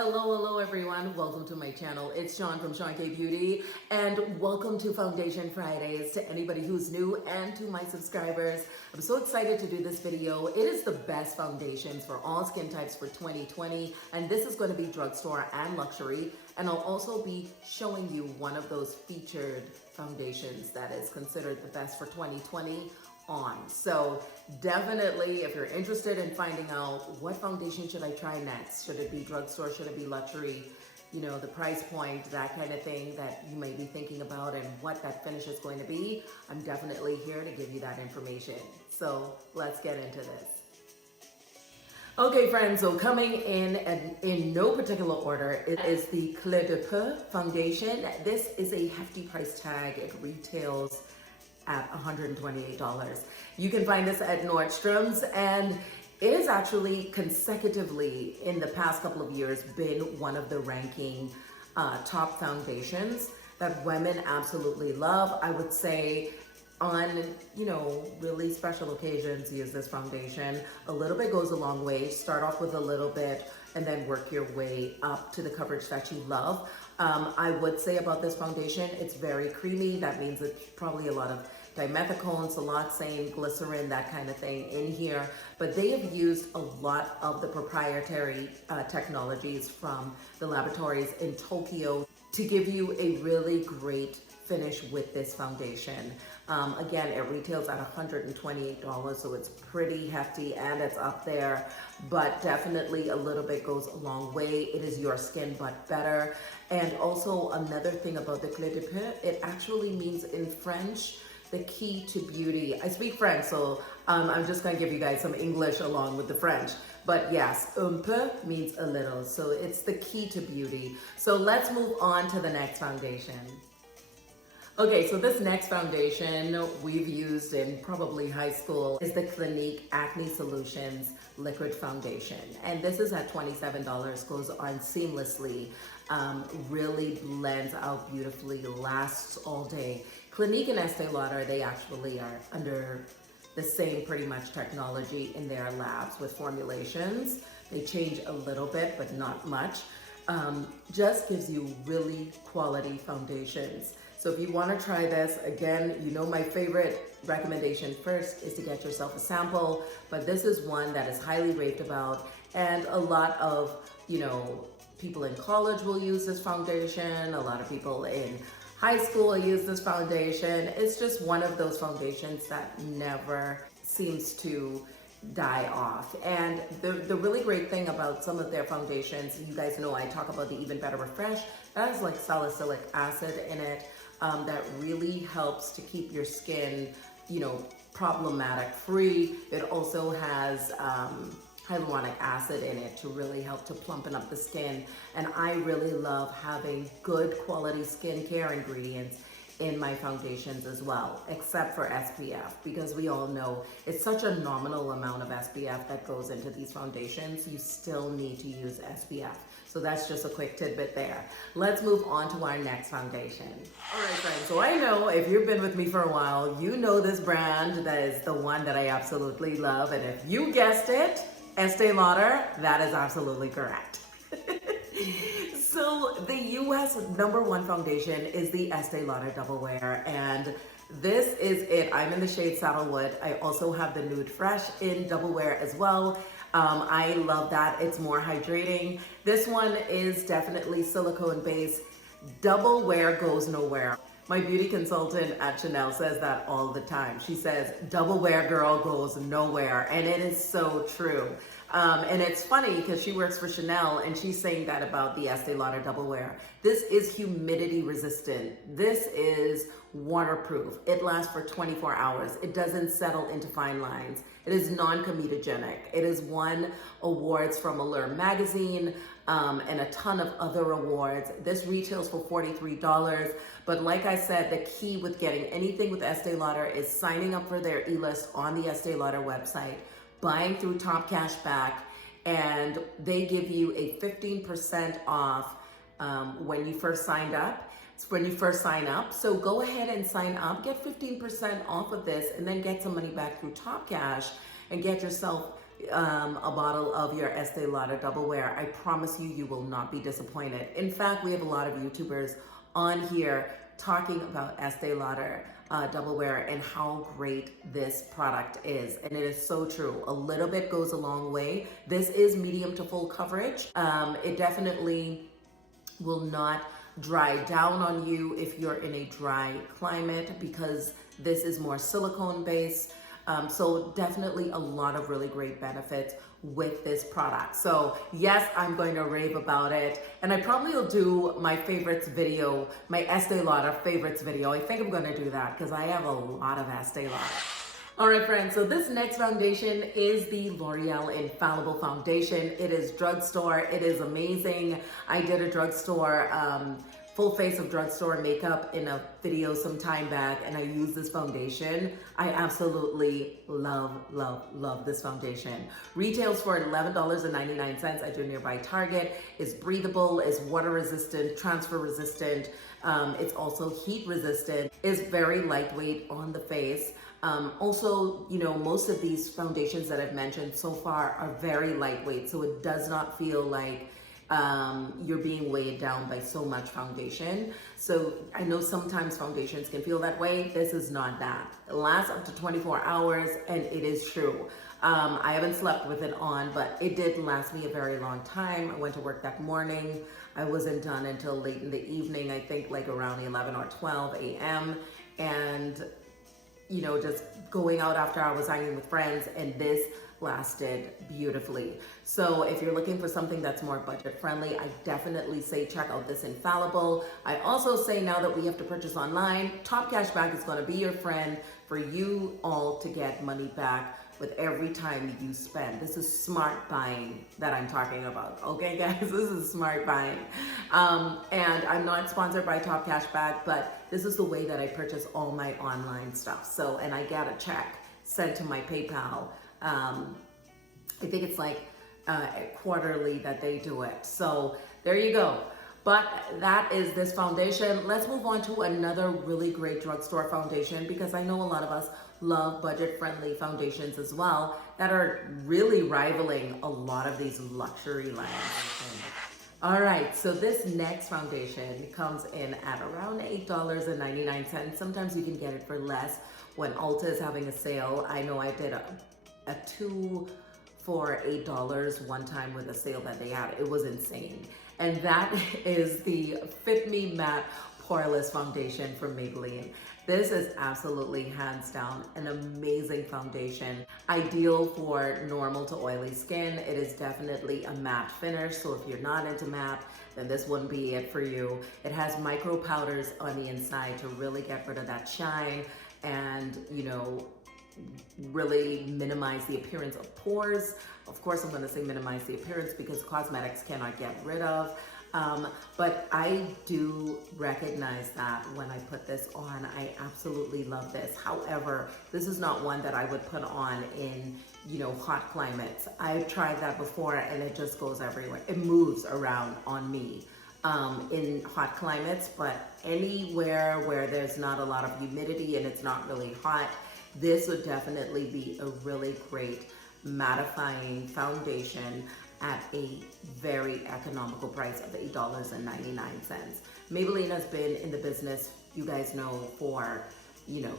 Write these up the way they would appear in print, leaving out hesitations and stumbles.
Hello everyone. Welcome to my channel. It's Sean from Sean K Beauty, and welcome to Foundation Fridays to anybody who's new and to my subscribers. I'm so excited to do this video. It is the best foundations for all skin types for 2020, and this is going to be drugstore and luxury. And I'll also be showing you one of those featured foundations that is considered the best for 2020 on. So definitely, if you're interested in finding out what foundation should I try next, should it be drugstore, should it be luxury, you know, the price point, that kind of thing that you may be thinking about and what that finish is going to be, I'm definitely here to give you that information. So let's get into this. Okay friends, so coming in no particular order, it is the Clé de Peau foundation. This is a hefty price tag. It retails at $128. You can find this at Nordstrom's, and it has actually consecutively in the past couple of years been one of the ranking top foundations that women absolutely love. I would say on, you know, really special occasions, use this foundation. A little bit goes a long way. Start off with a little bit and then work your way up to the coverage that you love. I would say about this foundation, it's very creamy. That means it's probably a lot of dimethicone, siloxane, glycerin, that kind of thing in here. But they have used a lot of the proprietary technologies from the laboratories in Tokyo to give you a really great finish with this foundation. Again, it retails at $128, so it's pretty hefty and it's up there, but definitely a little bit goes a long way. It is your skin but better. And also another thing about the Clé de Peau, it actually means in French, the key to beauty. I speak French, so I'm just gonna give you guys some English along with the French. But yes, un peu means a little, so it's the key to beauty. So let's move on to the next foundation. Okay, so this next foundation we've used in probably high school is the Clinique Acne Solutions Liquid Foundation. And this is at $27, goes on seamlessly, really blends out beautifully, lasts all day. Clinique and Estee Lauder, they actually are under the same pretty much technology in their labs with formulations. They change a little bit, but not much. Just gives you really quality foundations. So if you want to try this, again, you know my favorite recommendation first is to get yourself a sample, but this is one that is highly raved about, and a lot of, you know, people in college will use this foundation, a lot of people in high school use this foundation. It's just one of those foundations that never seems to die off. And the really great thing about some of their foundations, you guys know I talk about the Even Better Refresh, that has like salicylic acid in it. That really helps to keep your skin, you know, problematic free. It also has hyaluronic acid in it to really help to plumpen up the skin. And I really love having good quality skincare ingredients in my foundations as well, except for SPF, because we all know it's such a nominal amount of SPF that goes into these foundations. You still need to use SPF. So that's just a quick tidbit there. Let's move on to our next foundation. All right, friends, so I know if you've been with me for a while, you know this brand that is the one that I absolutely love. And if you guessed it, Estee Lauder, that is absolutely correct. So the US #1 foundation is the Estee Lauder Double Wear, and this is it. I'm in the shade Saddlewood. I also have the Nude Fresh in Double Wear as well. I love that. It's more hydrating. This one is definitely silicone based. Double wear goes nowhere. My beauty consultant at Chanel says that all the time. She says, double wear girl goes nowhere. And it is so true. And it's funny because she works for Chanel and she's saying that about the Estee Lauder Double Wear. This is humidity resistant. This is waterproof. It lasts for 24 hours. It doesn't settle into fine lines. It is non-comedogenic. It has won awards from Allure magazine and a ton of other awards. This retails for $43. But like I said, the key with getting anything with Estee Lauder is signing up for their e-list on the Estee Lauder website, buying through Top Cashback, and they give you a 15% off when you first signed up. It's when you first sign up. So go ahead and sign up, get 15% off of this, and then get some money back through Top Cash and get yourself a bottle of your Estee Lauder Double Wear. I promise you, you will not be disappointed. In fact, we have a lot of YouTubers on here talking about Estee Lauder Double Wear and how great this product is. And it is so true. A little bit goes a long way. This is medium to full coverage. It definitely will not dry down on you if you're in a dry climate because this is more silicone based. So definitely a lot of really great benefits with this product. So yes, I'm going to rave about it. And I probably will do my favorites video, my Estee Lauder favorites video. I think I'm going to do that because I have a lot of Estee Lauder. All right, friends, so this next foundation is the L'Oreal Infallible Foundation. It is Drugstore. It is amazing. I did a Drugstore full face of Drugstore makeup in a video some time back, and I use this foundation. I absolutely love this foundation. Retails for $11.99 at your nearby Target. It's breathable, it's water resistant, transfer resistant. It's also heat resistant. It's very lightweight on the face. Also, you know, most of these foundations that I've mentioned so far are very lightweight, so it does not feel like you're being weighed down by so much foundation. So I know sometimes foundations can feel that way. This is not that. It lasts up to 24 hours and it is true. I haven't slept with it on, but it did last me a very long time. I went to work that morning. I wasn't done until late in the evening, I think like around 11 or 12 a.m. And, you know, just going out after I was hanging with friends, and this lasted beautifully. So if you're looking for something that's more budget friendly, I definitely say check out this Infallible. I also say now that we have to purchase online, Top Cashback is going to be your friend for you all to get money back with every time you spend. This is smart buying that I'm talking about. Okay, guys, this is smart buying. And I'm not sponsored by Top Cashback, but this is the way that I purchase all my online stuff. So, and I get a check sent to my PayPal. I think it's like quarterly that they do it. So there you go. But that is this foundation. Let's move on to another really great drugstore foundation, because I know a lot of us love budget-friendly foundations as well that are really rivaling a lot of these luxury lines. All right, so this next foundation comes in at around $8.99. Sometimes you can get it for less when Ulta is having a sale. I know I did a 2 for $8 one time with a sale that they had. It was insane. And that is the Fit Me Matte Poreless Foundation from Maybelline. This is absolutely hands down an amazing foundation. Ideal for normal to oily skin. It is definitely a matte finish, so if you're not into matte, then this wouldn't be it for you. It has micro powders on the inside to really get rid of that shine and, you know, really minimize the appearance of pores. Of course, I'm going to say minimize the appearance because cosmetics cannot get rid of. But I do recognize that when I put this on, I absolutely love this. However, this is not one that I would put on in, you know, hot climates. I've tried that before and it just goes everywhere. It moves around on me in hot climates, but anywhere where there's not a lot of humidity and it's not really hot, this would definitely be a really great mattifying foundation at a very economical price of $8.99. Maybelline has been in the business, you guys know, for, you know,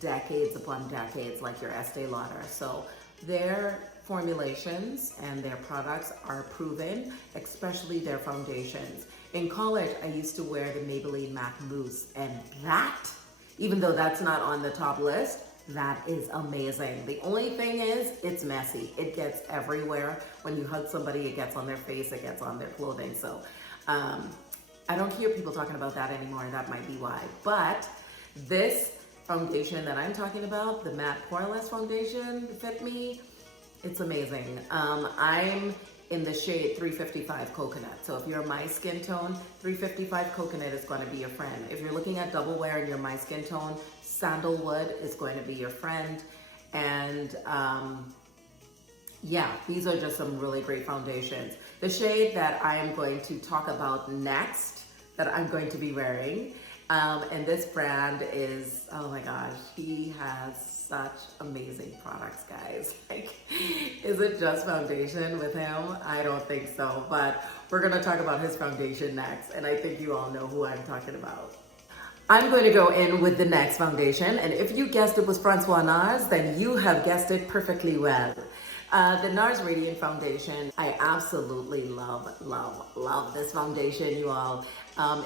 decades upon decades, like your Estee Lauder. So their formulations and their products are proven, especially their foundations. In college, I used to wear the Maybelline Matte Mousse, and that, even though that's not on the top list, that is amazing. The only thing is, it's messy. It gets everywhere. When you hug somebody, it gets on their face, it gets on their clothing. So I don't hear people talking about that anymore, and that might be why. But this foundation that I'm talking about, the Matte Poreless Foundation, Fit Me, it's amazing. I'm in the shade 355 Coconut. So if you're my skin tone, 355 Coconut is going to be your friend. If you're looking at double wear and you're my skin tone, Sandalwood is going to be your friend. And yeah, these are just some really great foundations. The shade that I am going to talk about next, that I'm going to be wearing, and this brand is, oh my gosh, he has such amazing products, guys. Like, is it just foundation with him? I don't think so, but we're gonna talk about his foundation next, and I think you all know who I'm talking about. I'm going to go in with the next foundation, and if you guessed it was Francois NARS, then you have guessed it perfectly well. The NARS Radiant Foundation, I absolutely love this foundation, you all.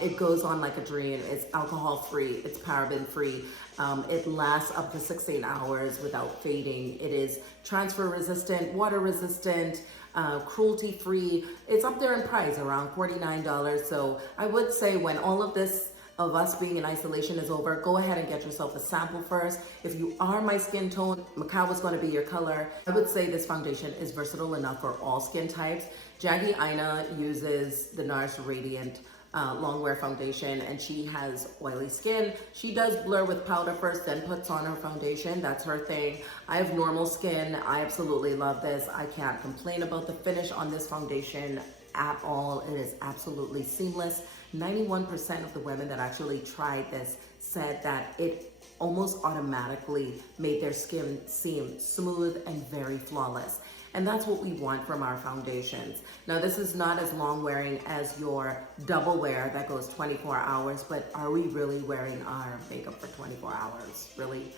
It goes on like a dream. It's alcohol free, it's paraben free. It lasts up to 16 hours without fading. It is transfer resistant, water resistant, cruelty free. It's up there in price, around $49. So I would say when all of this of us being in isolation is over, go ahead and get yourself a sample first. If you are my skin tone, Macao is going to be your color. I would say this foundation is versatile enough for all skin types. Jackie Aina uses the NARS Radiant Longwear Foundation, and she has oily skin. She does blur with powder first, then puts on her foundation. That's her thing. I have normal skin. I absolutely love this. I can't complain about the finish on this foundation at all. It is absolutely seamless. 91% of the women that actually tried this said that it almost automatically made their skin seem smooth and very flawless. And that's what we want from our foundations. Now, this is not as long wearing as your double wear that goes 24 hours, but are we really wearing our makeup for 24 hours? Really?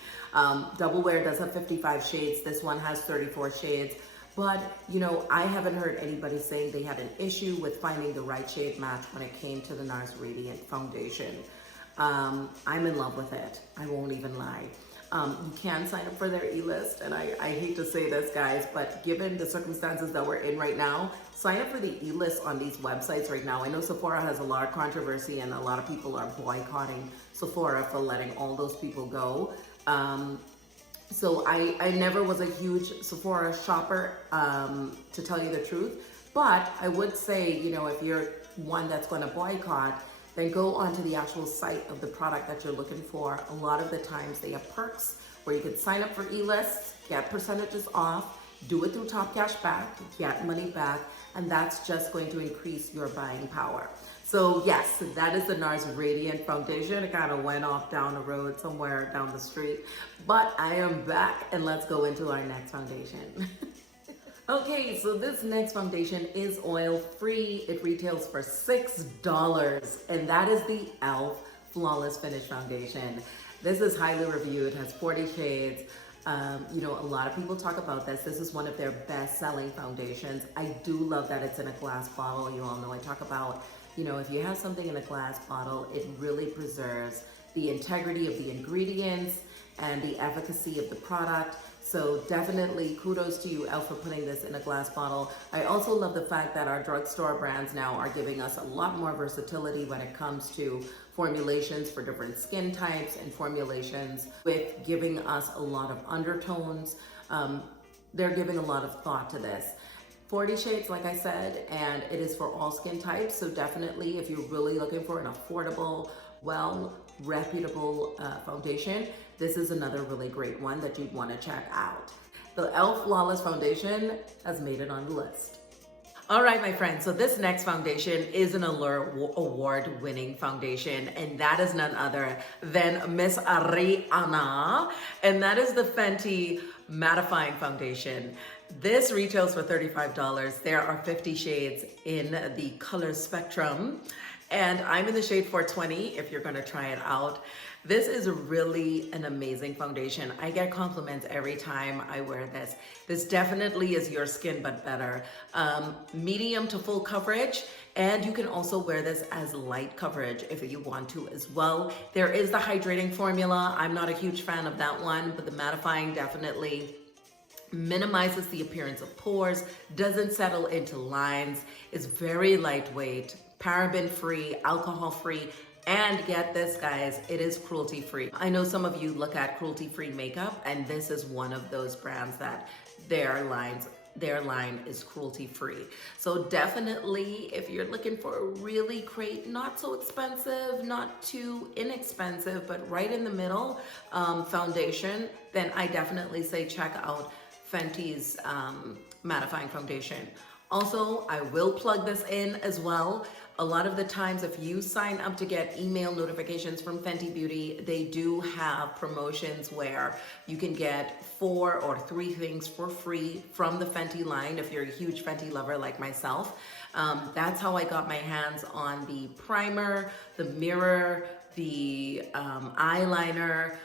Double wear does have 55 shades. This one has 34 shades. But, you know, I haven't heard anybody saying they had an issue with finding the right shade match when it came to the NARS Radiant Foundation. I'm in love with it. I won't even lie. You can sign up for their e-list, and I hate to say this, guys, but given the circumstances that we're in right now, sign up for the e-list on these websites right now. I know Sephora has a lot of controversy, and a lot of people are boycotting Sephora for letting all those people go. So I never was a huge Sephora shopper, to tell you the truth. But I would say, you know, if you're one that's going to boycott, then go onto the actual site of the product that you're looking for. A lot of the times they have perks where you can sign up for e-lists, get percentages off, do it through Top Cash Back, get money back, and that's just going to increase your buying power. So yes, that is the NARS Radiant Foundation. It kind of went off down the road somewhere down the street, but I am back, and let's go into our next foundation. Okay, so this next foundation is oil-free. It retails for $6, and that is the e.l.f. Flawless Finish Foundation. This is highly reviewed, has 40 shades. You know, a lot of people talk about this. This is one of their best-selling foundations. I do love that it's in a glass bottle. You all know I talk about, you know, if you have something in a glass bottle, it really preserves the integrity of the ingredients and the efficacy of the product. So definitely kudos to you, e.l.f., for putting this in a glass bottle. I also love the fact that our drugstore brands now are giving us a lot more versatility when it comes to formulations for different skin types and formulations with giving us a lot of undertones. They're giving a lot of thought to this. 40 shades, like I said, and it is for all skin types. So definitely, if you're really looking for an affordable, reputable foundation, this is another really great one that you'd want to check out. The e.l.f. Flawless Foundation has made it on the list. All right, my friends, so this next foundation is an Allure award-winning foundation, and that is none other than Miss Ariana, and that is the Fenty Mattifying Foundation. This retails for $35. There are 50 shades in the color spectrum, and I'm in the shade 420 if you're gonna try it out. This is really an amazing foundation. I get compliments every time I wear this. This definitely is your skin, but better. Medium to full coverage, and you can also wear this as light coverage if you want to as well. There is the hydrating formula. I'm not a huge fan of that one, but the mattifying definitely minimizes the appearance of pores, doesn't settle into lines, is very lightweight, paraben free, alcohol free, and get this, guys, it is cruelty free. I know some of you look at cruelty free makeup, and this is one of those brands that their line is cruelty free. So definitely, if you're looking for a really great, not so expensive, not too inexpensive, but right in the middle foundation, then I definitely say check out Fenty's mattifying foundation. Also, I will plug this in as well. A lot of the times, if you sign up to get email notifications from Fenty Beauty, they do have promotions where you can get 4 or 3 things for free from the Fenty line if you're a huge Fenty lover like myself. That's how I got my hands on the primer, the mirror, the eyeliner,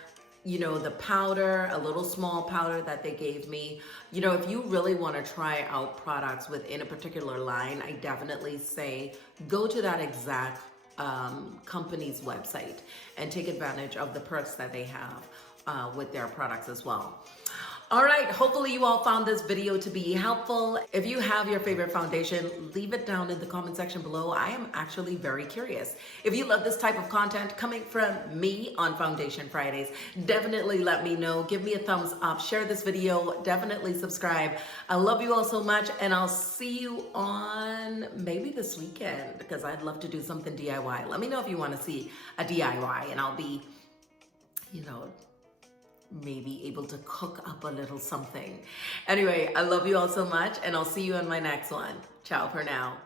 you know, the powder, a little small powder that they gave me. You know, if you really want to try out products within a particular line, I definitely say go to that exact company's website and take advantage of the perks that they have with their products as well. All right, hopefully you all found this video to be helpful. If you have your favorite foundation, leave it down in the comment section below. I am actually very curious. If you love this type of content coming from me on Foundation Fridays, definitely let me know. Give me a thumbs up, share this video, definitely subscribe. I love you all so much, and I'll see you on maybe this weekend because I'd love to do something DIY. Let me know if you want to see a DIY, and I'll be, you know, maybe able to cook up a little something. Anyway, I love you all so much, and I'll see you on my next one. Ciao for now.